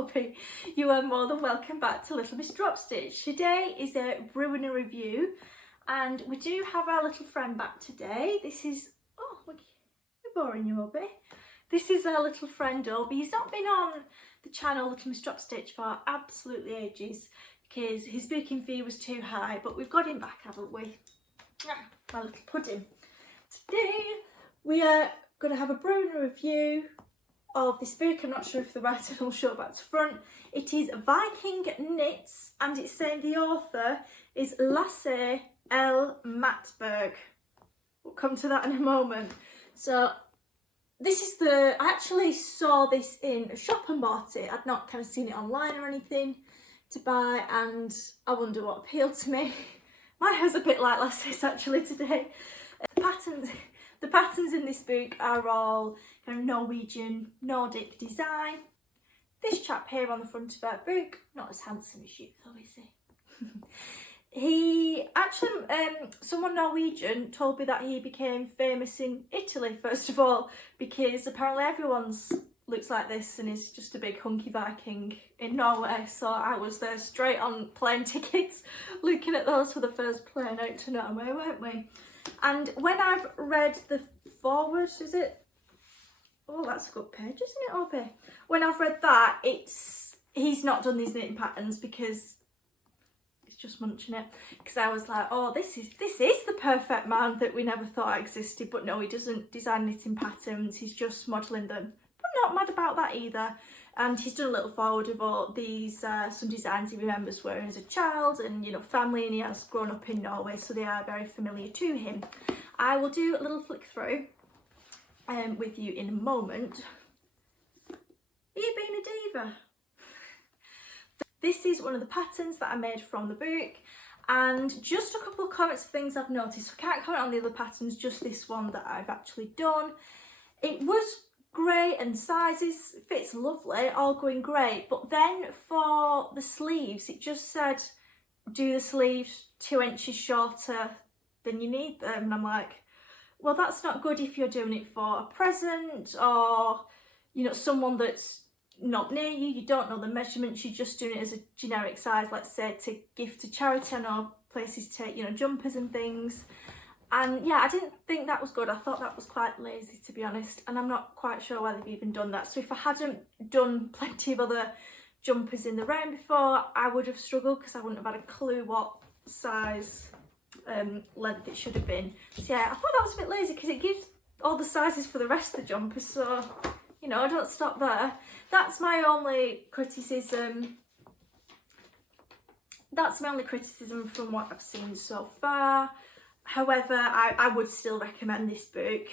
Obi. You are more than welcome back to Little Miss Drop Stitch. Today is a Ruiner review and we do have our little friend back today. This is, oh, we're boring you, Obi. This is our little friend Obi. He's not been on the channel Little Miss Drop Stitch for absolutely ages because his booking fee was too high, but we've got him back, haven't we? My little pudding. Today we are going to have a Bruner review of this book. I'm not sure if the writing will show back to front. It is Viking Knits and it's saying the author is Lasse L Matberg. We'll come to that in a moment. So this is I actually saw this in a shop and bought it. I'd not kind of seen it online or anything to buy, and I wonder what appealed to me. My hair's a bit like Lasse's actually today. The patterns in this book are all kind of Norwegian, Nordic design. This chap here on the front of our book, not as handsome as you though, is he? He actually, someone Norwegian told me that he became famous in Italy, first of all, because apparently everyone's looks like this and is just a big hunky Viking in Norway. So I was there straight on plane tickets, looking at those for the first plane out to Norway, weren't we? And when I've read the foreword, is it? Oh, that's a good page, isn't it, Obi? When I've read that, he's not done these knitting patterns because it's just munching it. Because I was like, oh, this is the perfect man that we never thought existed. But no, he doesn't design knitting patterns. He's just modelling them. But not mad about that either. And he's done a little forward of all these, some designs he remembers wearing as a child and, you know, family, and he has grown up in Norway, so they are very familiar to him. I will do a little flick through with you in a moment. Are you being a diva? This is one of the patterns that I made from the book, and just a couple of comments of things I've noticed. So I can't comment on the other patterns, just this one that I've actually done. It was great and sizes fits lovely, all going great, but then for the sleeves it just said do the sleeves 2 inches shorter than you need them, and I'm like, well, that's not good if you're doing it for a present or, you know, someone that's not near you, you don't know the measurements, you're just doing it as a generic size, let's say to gift to charity. I know places take, you know, jumpers and things. And yeah, I didn't think that was good. I thought that was quite lazy, to be honest, and I'm not quite sure why they've even done that. So if I hadn't done plenty of other jumpers in the round before, I would have struggled because I wouldn't have had a clue what size length it should have been. So yeah, I thought that was a bit lazy because it gives all the sizes for the rest of the jumpers, so, you know, I don't stop there. That's my only criticism. That's my only criticism from what I've seen so far. However, I would still recommend this book.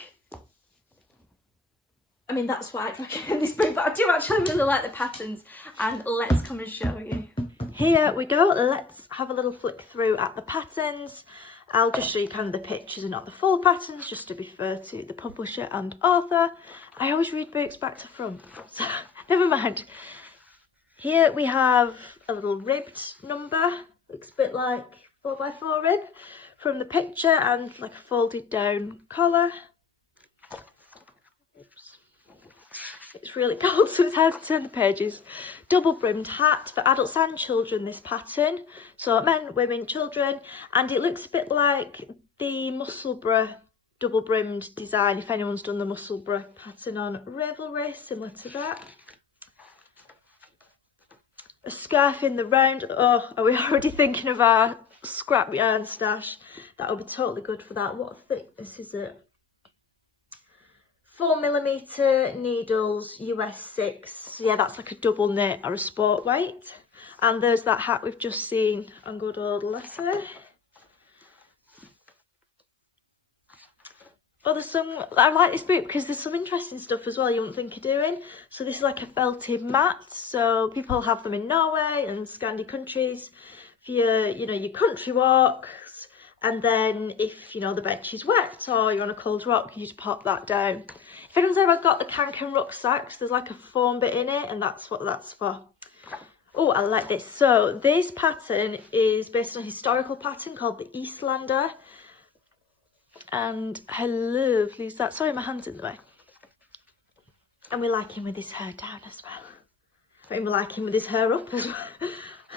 I mean, that's why I'd recommend this book, but I do actually really like the patterns, and let's come and show you. Here we go, let's have a little flick through at the patterns. I'll just show you kind of the pictures and not the full patterns, just to be fair to the publisher and author. I always read books back to front, so never mind. Here we have a little ribbed number, looks a bit like 4x4 rib from the picture, and like a folded down collar. Oops. It's really cold, so it's hard to turn the pages. Double brimmed hat for adults and children, this pattern. So men, women, children, and it looks a bit like the Musselburgh double brimmed design, if anyone's done the Musselburgh pattern on Ravelry, similar to that. A scarf in the round. Oh, are we already thinking of our scrap yarn stash? That would be totally good for that. What thickness is it? 4mm needles, US 6. So yeah, that's like a double knit or a sport weight. And there's that hat we've just seen on good old Lasse. Oh, there's some, I like this book because there's some interesting stuff as well you wouldn't think of doing. So this is like a felted mat. So people have them in Norway and Scandi countries for your, you know, your country walks. And then if, you know, the bench is wet or you're on a cold rock, you just pop that down. If anyone's ever got the Kanken rucksacks, there's like a foam bit in it, and that's what that's for. Oh, I like this. So this pattern is based on a historical pattern called the Eastlander. And how lovely is that? Sorry, my hand's in the way. And we like him with his hair down as well. I even like him with his hair up as well.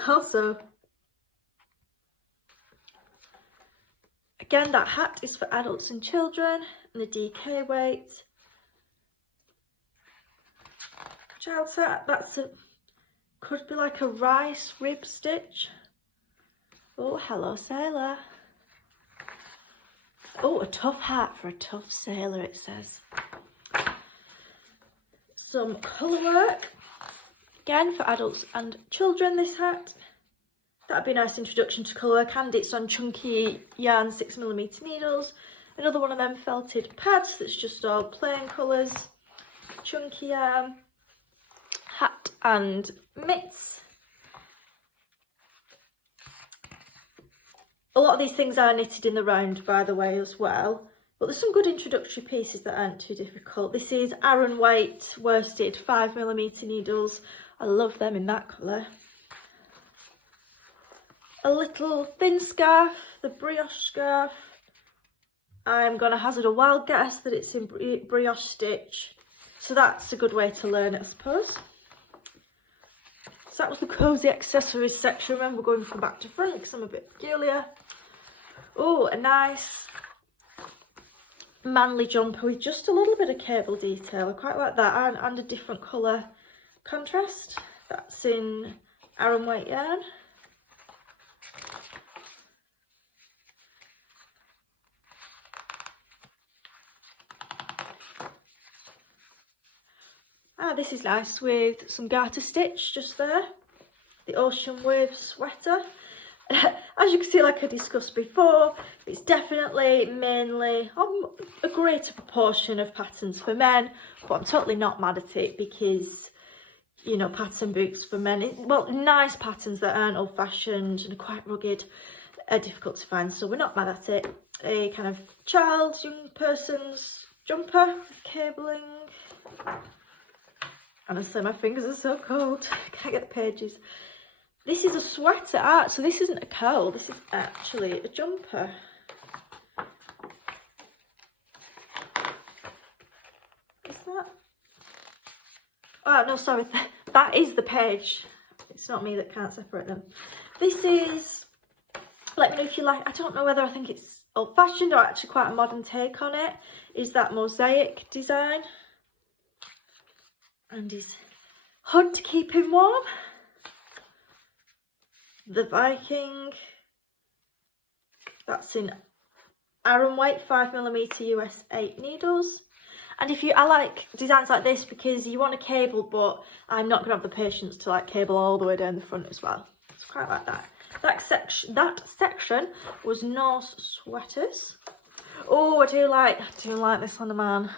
Also, again, that hat is for adults and children, and the DK weight. Child's hat, could be like a rice rib stitch. Oh, hello sailor. Oh, a tough hat for a tough sailor, it says. Some colour work. Again, for adults and children, this hat. That'd be a nice introduction to colour work, and it's on chunky yarn 6mm needles. Another one of them felted pads that's just all plain colours. Chunky yarn. Hat and mitts. A lot of these things are knitted in the round, by the way, as well. But there's some good introductory pieces that aren't too difficult. This is Aran weight worsted 5mm needles. I love them in that colour. A little thin scarf, the brioche scarf. I'm going to hazard a wild guess that it's in brioche stitch. So that's a good way to learn it, I suppose. So that was the cosy accessories section. Remember, going from back to front because I'm a bit peculiar. Oh, a nice manly jumper with just a little bit of cable detail. I quite like that, and a different colour contrast. That's in Aran weight yarn. This is nice with some garter stitch just there. The Ocean Wave sweater. As you can see, like I discussed before, it's definitely mainly a greater proportion of patterns for men, but I'm totally not mad at it because, you know, pattern books for men, well, nice patterns that aren't old-fashioned and are quite rugged are difficult to find, so we're not mad at it. A kind of child's, young person's jumper with cabling. Honestly, my fingers are so cold. I can't get the pages. This is a sweater so this isn't a cowl. This is actually a jumper. Is that? Oh, no, sorry. That is the page. It's not me that can't separate them. This is, let me know if you like, I don't know whether I think it's old-fashioned or actually quite a modern take on it, is that mosaic design. And his hood to keep him warm. The Viking, that's in Aran weight 5mm US 8 needles. And I like designs like this because you want a cable, but I'm not gonna have the patience to like cable all the way down the front as well. It's quite like that. That section was Norse sweaters. Oh, I do like this on a man.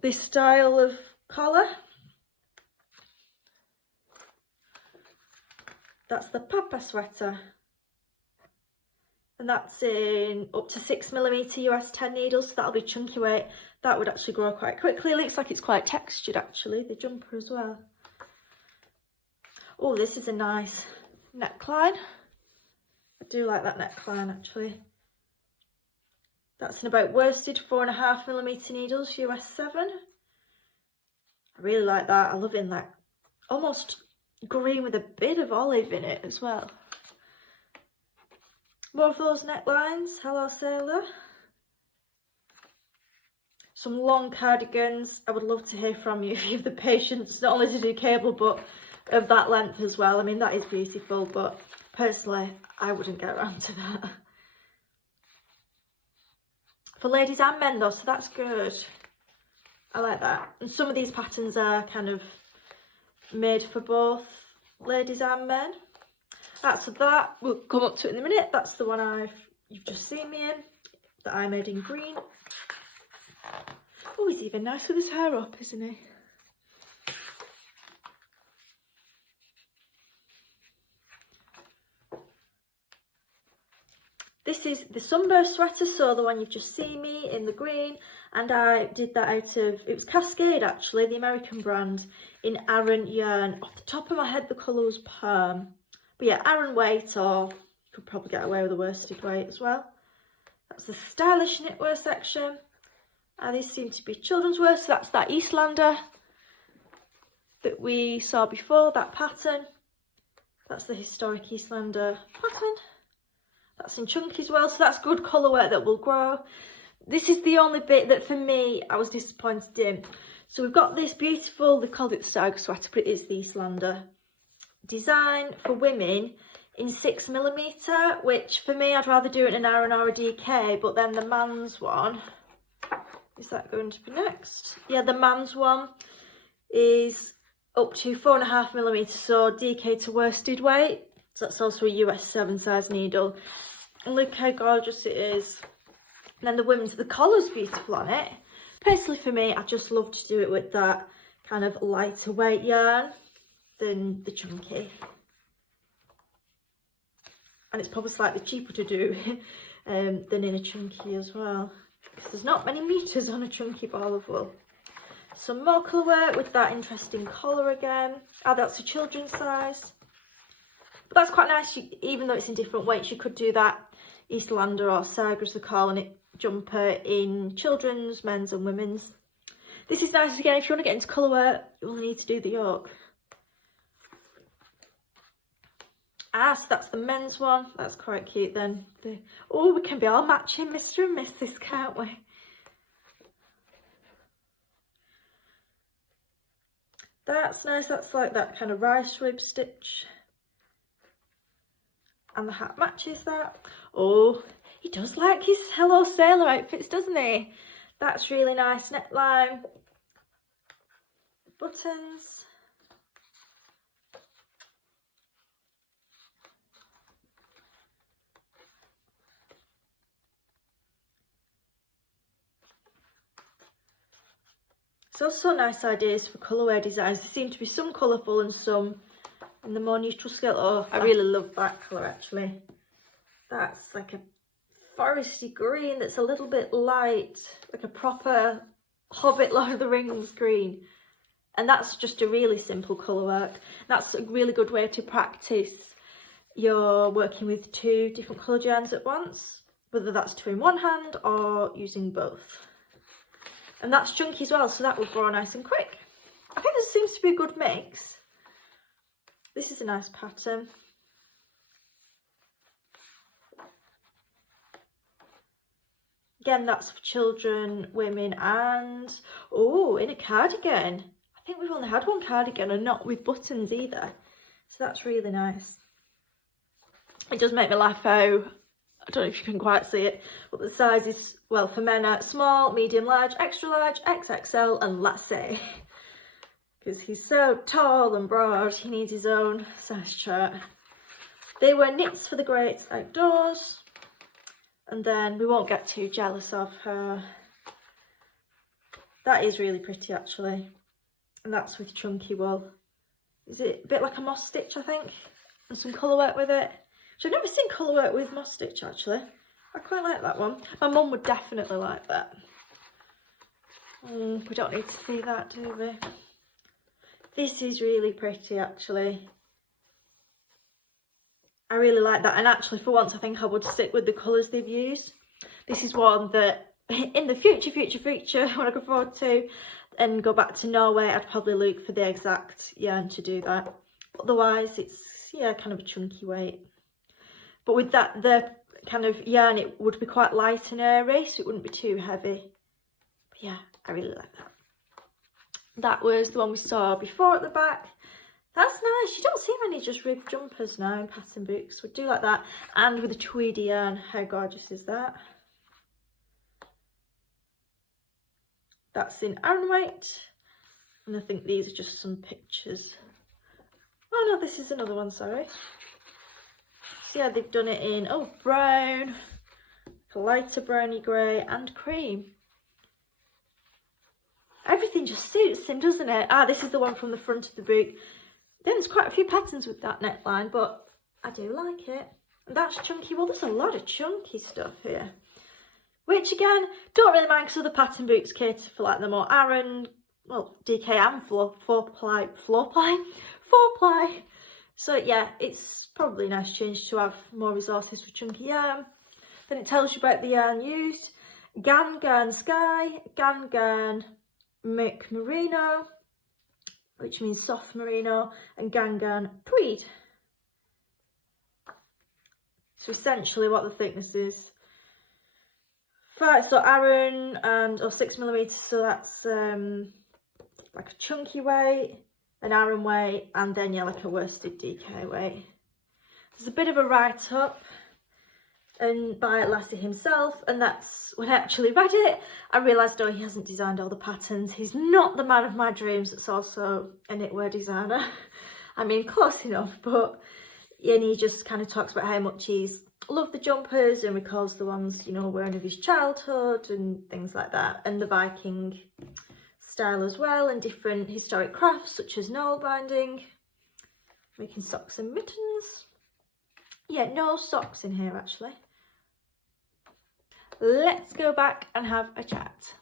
This style of collar. That's the Papa sweater. And that's in up to 6mm US 10 needles, so that'll be chunky weight. That would actually grow quite quickly. It looks like it's quite textured actually, the jumper as well. Oh, this is a nice neckline. I do like that neckline actually. That's in about worsted 4.5mm needles, US 7. I really like that. I love it in that almost green with a bit of olive in it as well. More of those necklines. Hello sailor. Some long cardigans. I would love to hear from you if you have the patience not only to do cable but of that length as well. I mean, that is beautiful, but personally I wouldn't get around to that. For ladies and men though, so that's good. I like that. And some of these patterns are kind of made for both ladies and men. So that, we'll come up to it in a minute. That's the one you've just seen me in, that I made in green. Oh, he's even nice with his hair up, isn't he? This is the sunburst sweater, so the one you've just seen me in the green, and I did that out of, it was Cascade actually, the American brand, in Aran yarn. Off the top of my head, the colour was Perm. But yeah, Aran weight, or you could probably get away with a worsted weight as well. That's the stylish knitwear section. These seem to be children's wear, so that's that Eastlander. that we saw before, that pattern. That's the historic Eastlander pattern. That's in chunky as well, so that's good colour work that will grow. This is the only bit that for me I was disappointed in. So we've got this beautiful, they called it the Saga sweater, but it is the Eastlander design for women in 6mm, which for me I'd rather do it in an Aran or a DK, but then the man's one, is that going to be next? Yeah, the man's one is up to 4.5mm, so DK to worsted weight. So that's also a US 7 size needle. And look how gorgeous it is. And then the women's, the collar's beautiful on it. Personally for me, I just love to do it with that kind of lighter weight yarn than the chunky. And it's probably slightly cheaper to do than in a chunky as well, because there's not many meters on a chunky ball of wool. Some more colour work with that interesting collar again. Oh, that's a children's size. But that's quite nice, even though it's in different weights, you could do that Eastlander or Saga as they call it jumper in children's, men's and women's. This is nice again, if you want to get into colour work, you only need to do the yoke. Ah, so that's the men's one. That's quite cute then. Oh, we can be all matching Mr. and Mrs, can't we? That's nice. That's like that kind of rice rib stitch. And the hat matches that. Oh, he does like his Hello Sailor outfits, doesn't he? That's really nice. Neckline. Buttons. It's also nice ideas for colourway designs. There seem to be some colourful and some in the more neutral scale. Oh, I really love that colour actually. That's like a foresty green that's a little bit light, like a proper Hobbit Lord of the Rings green. And that's just a really simple colour work. That's a really good way to practice your working with two different coloured yarns at once, whether that's two in one hand or using both. And that's chunky as well, so that will grow nice and quick. I think this seems to be a good mix. This is a nice pattern. Again, that's for children, women, and oh, in a cardigan. I think we've only had one cardigan and not with buttons either. So that's really nice. It does make me laugh how, I don't know if you can quite see it, but the sizes, well, for men are small, medium, large, extra large, XXL and Lasse. Because he's so tall and broad, he needs his own size chart. They were knits for the great outdoors. And then we won't get too jealous of her. That is really pretty actually. And that's with chunky wool. Is it a bit like a moss stitch, I think? And some colour work with it. So I've never seen colour work with moss stitch actually. I quite like that one. My mum would definitely like that. We don't need to see that, do we? This is really pretty actually. I really like that, and actually for once I think I would stick with the colours they've used. This is one that in the future when I go forward to and go back to Norway, I'd probably look for the exact yarn to do that. Otherwise it's, yeah, kind of a chunky weight. But with that, the kind of yarn, it would be quite light and airy, so it wouldn't be too heavy. But yeah, I really like that. That was the one we saw before at the back. That's nice. You don't see many just ribbed jumpers now in pattern books. We do like that. And with a tweedy yarn. How gorgeous is that? That's in Aran weight. And I think these are just some pictures. Oh no, this is another one, sorry. So yeah, they've done it in, oh, brown, a lighter browny grey and cream. Everything just suits him, doesn't it? Ah, this is the one from the front of the book. Then there's quite a few patterns with that neckline, but I do like it. And that's chunky. Well, there's a lot of chunky stuff here. Which again, don't really mind because other pattern books cater for like the more Aran, well, DK and floor ply. So yeah, it's probably a nice change to have more resources for chunky yarn. Then it tells you about the yarn used. Gan Sky, Gan Merino, which means soft merino, and gangan tweed. So essentially what the thickness is. So Aran and, or 6mm, so that's like a chunky weight, an Aran weight, and then yeah, like a worsted DK weight. There's a bit of a write-up and by Lasse himself, and that's when I actually read it, I realised, oh, he hasn't designed all the patterns. He's not the man of my dreams that's also a knitwear designer. I mean, close enough, but and he just kind of talks about how much he's loved the jumpers and recalls the ones, you know, wearing of his childhood and things like that, and the Viking style as well, and different historic crafts such as knot binding, making socks and mittens. Yeah, no socks in here actually. Let's go back and have a chat.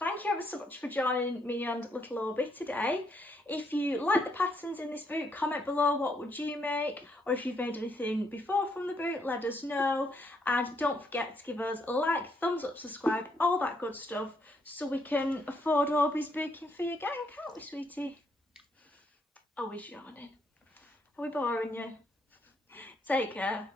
Thank you ever so much for joining me and little Orbie today. If you like the patterns in this boot, comment below what would you make, or if you've made anything before from the boot, let us know. And don't forget to give us a like, thumbs up, subscribe, all that good stuff, so we can afford Orbie's booking for your gang, can't we, sweetie? Always yawning. Are we boring you? Take care.